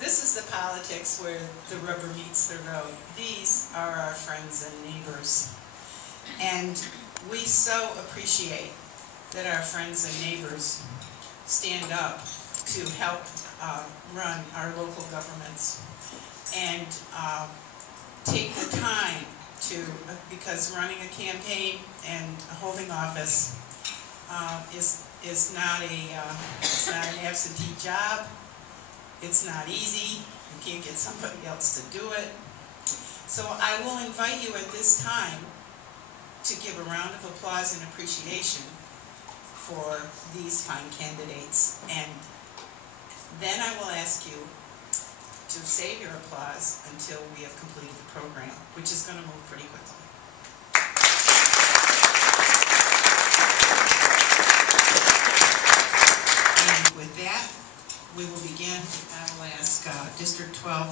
This is the politics where the rubber meets the road. These are our friends and neighbors. And we so appreciate that our friends and neighbors stand up to help run our local governments and take the time to, because running a campaign and holding office is not it's not an absentee job. It's not easy. You can't get somebody else to do it. So I will invite you at this time to give a round of applause and appreciation for these fine candidates. And then I will ask you to save your applause until we have completed the program, which is going to move pretty quickly. And with that, we will begin. I will ask District 12,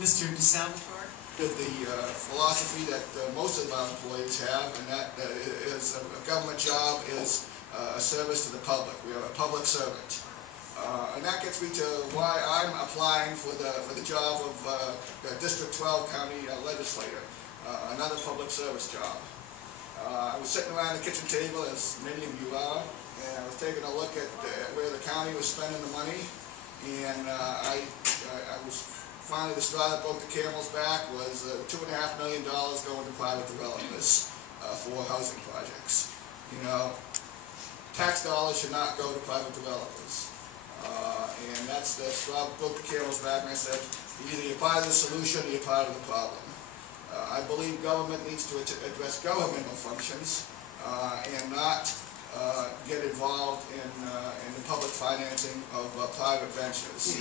Mr. Disalvatore. The philosophy that most of our employees have, and that is a government job is a service to the public. We are a public servant. And that gets me to why I'm applying for the job of the District 12 County Legislator, another public service job. I was sitting around the kitchen table, as many of you are, and I was taking a look at where the county was spending the money, and I was finally the straw that broke the camel's back was $2.5 million going to private developers for housing projects. You know, tax dollars should not go to private developers. And that's the straw that broke the camel's back, and I said, either you're part of the solution or you're part of the problem. I believe government needs to address governmental functions and not get involved in the public financing of private ventures.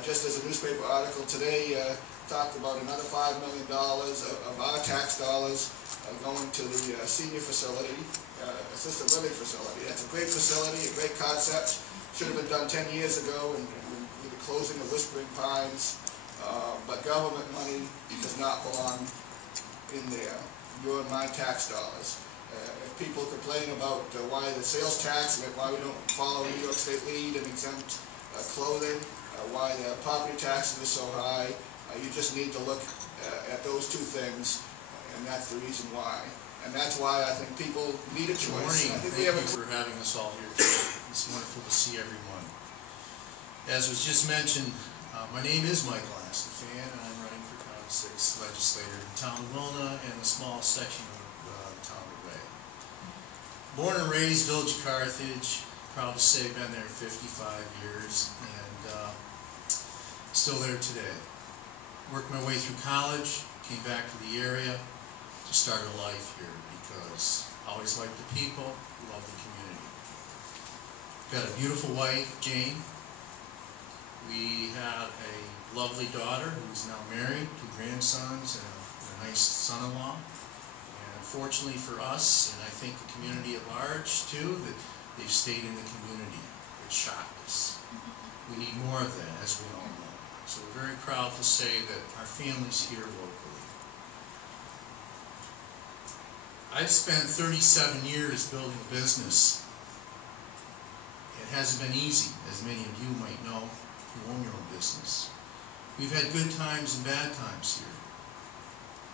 Just as a newspaper article today talked about another $5 million of our tax dollars going to the senior facility, assisted living facility. That's a great facility, a great concept. Should have been done 10 years ago with the closing of Whispering Pines. But government money does not belong in there. Your and my tax dollars. If people complain about why the sales tax, why we don't follow New York State lead and exempt clothing, why the property taxes are so high, you just need to look at those two things, and that's the reason why. And that's why I think people need a choice. Good morning. Thank you for having us all here today. It's wonderful to see everyone. As was just mentioned, my name is Michael Astafan, and I'm running for County 6 Legislator in Town of Wilna and a small section of the Town of Ray. Born and raised Village of Carthage, proud to say I've been there 55 years, and still there today. Worked my way through college, came back to the area to start a life here because I always liked the people, love the community. Got a beautiful wife, Jane. We have a lovely daughter who's now married, 2 grandsons, and a nice son-in-law. And fortunately for us, and I think the community at large too, that they've stayed in the community. It shocked us. We need more of that, as we all know. So we're very proud to say that our family's here locally. I've spent 37 years building a business. It hasn't been easy, as many of you might know if you own your own business. We've had good times and bad times here.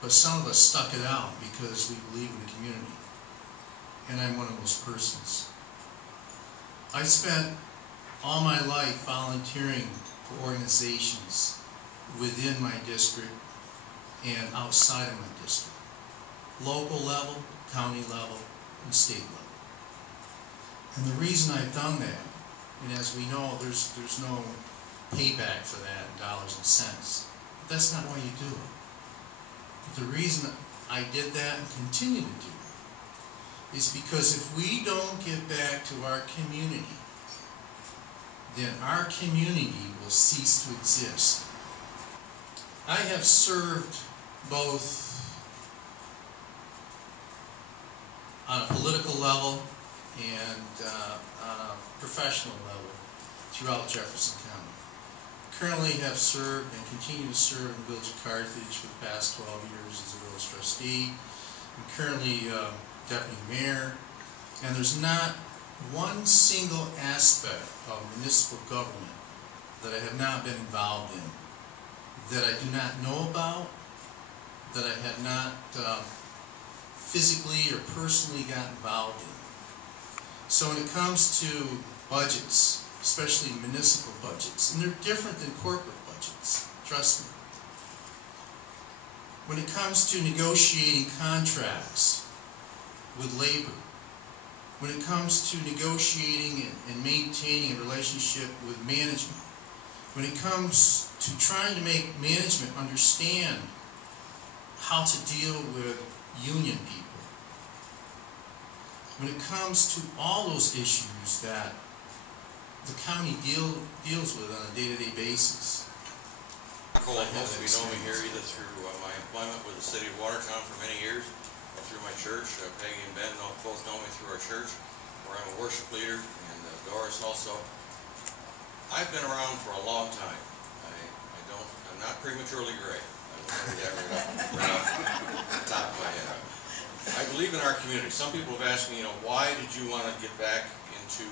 But some of us stuck it out because we believe in the community. And I'm one of those persons. I spent all my life volunteering for organizations within my district and outside of my district. Local level, county level, and state level. And the reason I've done that, and as we know, there's no payback for that in dollars and cents. But that's not why you do it. But the reason I did that and continue to do it is because if we don't get back to our community, then our community will cease to exist. I have served both on a political level and on a professional level throughout Jefferson County. Currently have served and continue to serve in the Village of Carthage for the past 12 years as a village trustee. I'm currently deputy mayor, and there's not one single aspect of municipal government that I have not been involved in, that I do not know about, that I have not physically or personally got involved in. So when it comes to budgets, especially municipal budgets, and they're different than corporate budgets, trust me. When it comes to negotiating contracts with labor, when it comes to negotiating and maintaining a relationship with management, when it comes to trying to make management understand how to deal with union people, when it comes to all those issues that the county deals with on a day-to-day basis. Cole, most of you know me here either through my employment with the city of Watertown for many years, or through my church. Peggy and Ben both know me through our church, where I'm a worship leader, and Doris also. I've been around for a long time. I'm not prematurely gray. I will tell you that right off the top of my head. I believe in our community. Some people have asked me, why did you want to get back into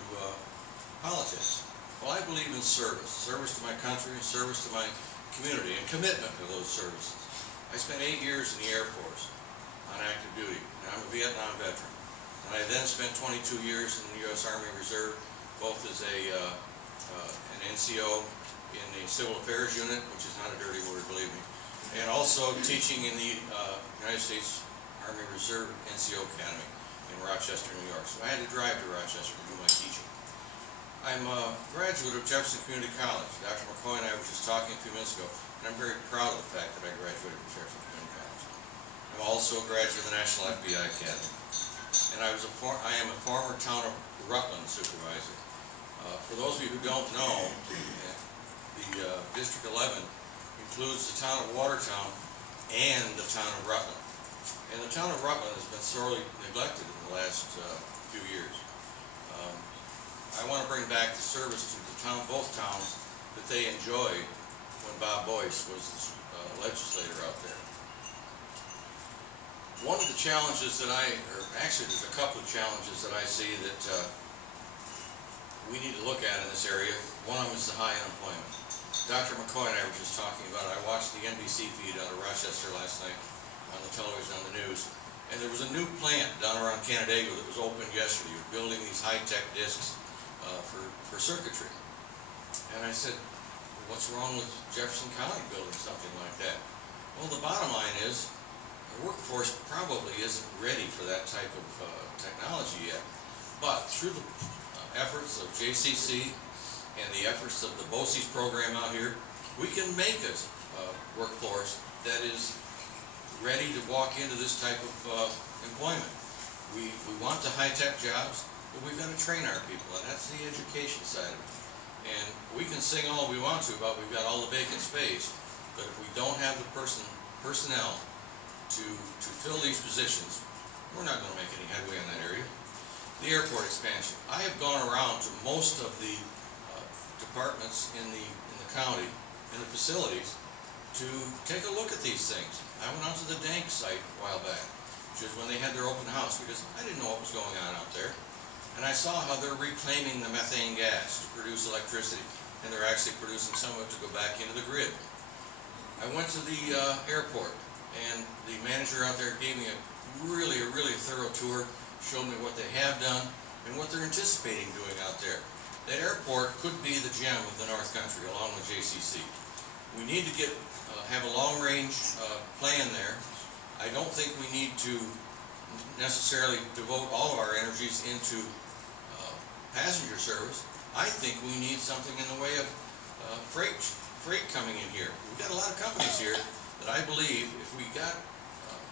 politics? Well, I believe in service to my country, service to my community, and commitment to those services. I spent 8 years in the Air Force on active duty, and I'm a Vietnam veteran. And I then spent 22 years in the U.S. Army Reserve, both as an NCO in the Civil Affairs Unit, which is not a dirty word, believe me, and also teaching in the United States Army Reserve NCO Academy in Rochester, New York. So I had to drive to Rochester to do my teaching. I'm a graduate of Jefferson Community College. Dr. McCoy and I were just talking a few minutes ago, and I'm very proud of the fact that I graduated from Jefferson Community College. I'm also a graduate of the National FBI Academy. And I am a former town of Rutland supervisor. For those of you who don't know, the District 11 includes the town of Watertown and the town of Rutland. And the town of Rutland has been sorely neglected in the last few years. I want to bring back the service to both towns that they enjoyed when Bob Boyce was the legislator out there. One of the challenges that actually there's a couple of challenges that I see that we need to look at in this area. One of them is the high unemployment. Dr. McCoy and I were just talking about it. I watched the NBC feed out of Rochester last night on the television, on the news, and there was a new plant down around Canandaigua that was opened yesterday. You're building these high-tech discs for circuitry. And I said, what's wrong with Jefferson County building something like that? Well, the bottom line is, the workforce probably isn't ready for that type of technology yet. But through the efforts of JCC and the efforts of the BOCES program out here, we can make a workforce that is ready to walk into this type of employment. We want the high-tech jobs, but we've got to train our people, and that's the education side of it. And we can sing all we want to about we've got all the vacant space, but if we don't have the personnel to fill these positions, we're not going to make any headway in that area. The airport expansion. I have gone around to most of the departments in the county, in the facilities, to take a look at these things. I went out to the Dank site a while back, which is when they had their open house, because I didn't know what was going on out there. And I saw how they're reclaiming the methane gas to produce electricity, and they're actually producing some of it to go back into the grid. I went to the airport, and the manager out there gave me a really thorough tour, showed me what they have done and what they're anticipating doing out there. That airport could be the gem of the North Country, along with JCC. We need to have a long-range plan there. I don't think we need to necessarily devote all of our energies into passenger service. I think we need something in the way of freight coming in here. We've got a lot of companies here that I believe if we got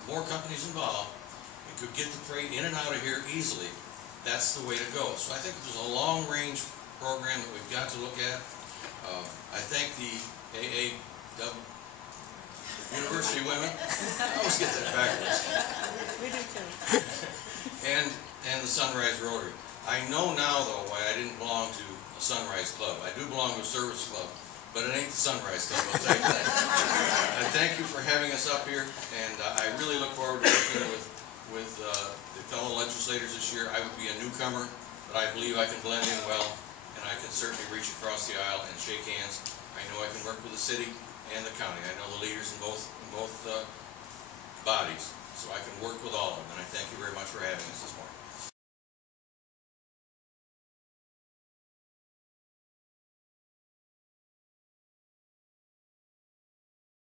more companies involved and could get the freight in and out of here easily, that's the way to go. So I think there's a long-range program that we've got to look at. I thank the AAUW University Women. I always get that backwards. We do too. And the Sunrise Rotary. I know now, though, why I didn't belong to a Sunrise Club. I do belong to a service club, but it ain't the Sunrise Club, I'll tell you that. I thank you for having us up here, and I really look forward to working with the fellow legislators this year. I would be a newcomer, but I believe I can blend in well, and I can certainly reach across the aisle and shake hands. I know I can work with the city and the county. I know the leaders in both bodies, so I can work with all of them, and I thank you very much for having us this morning.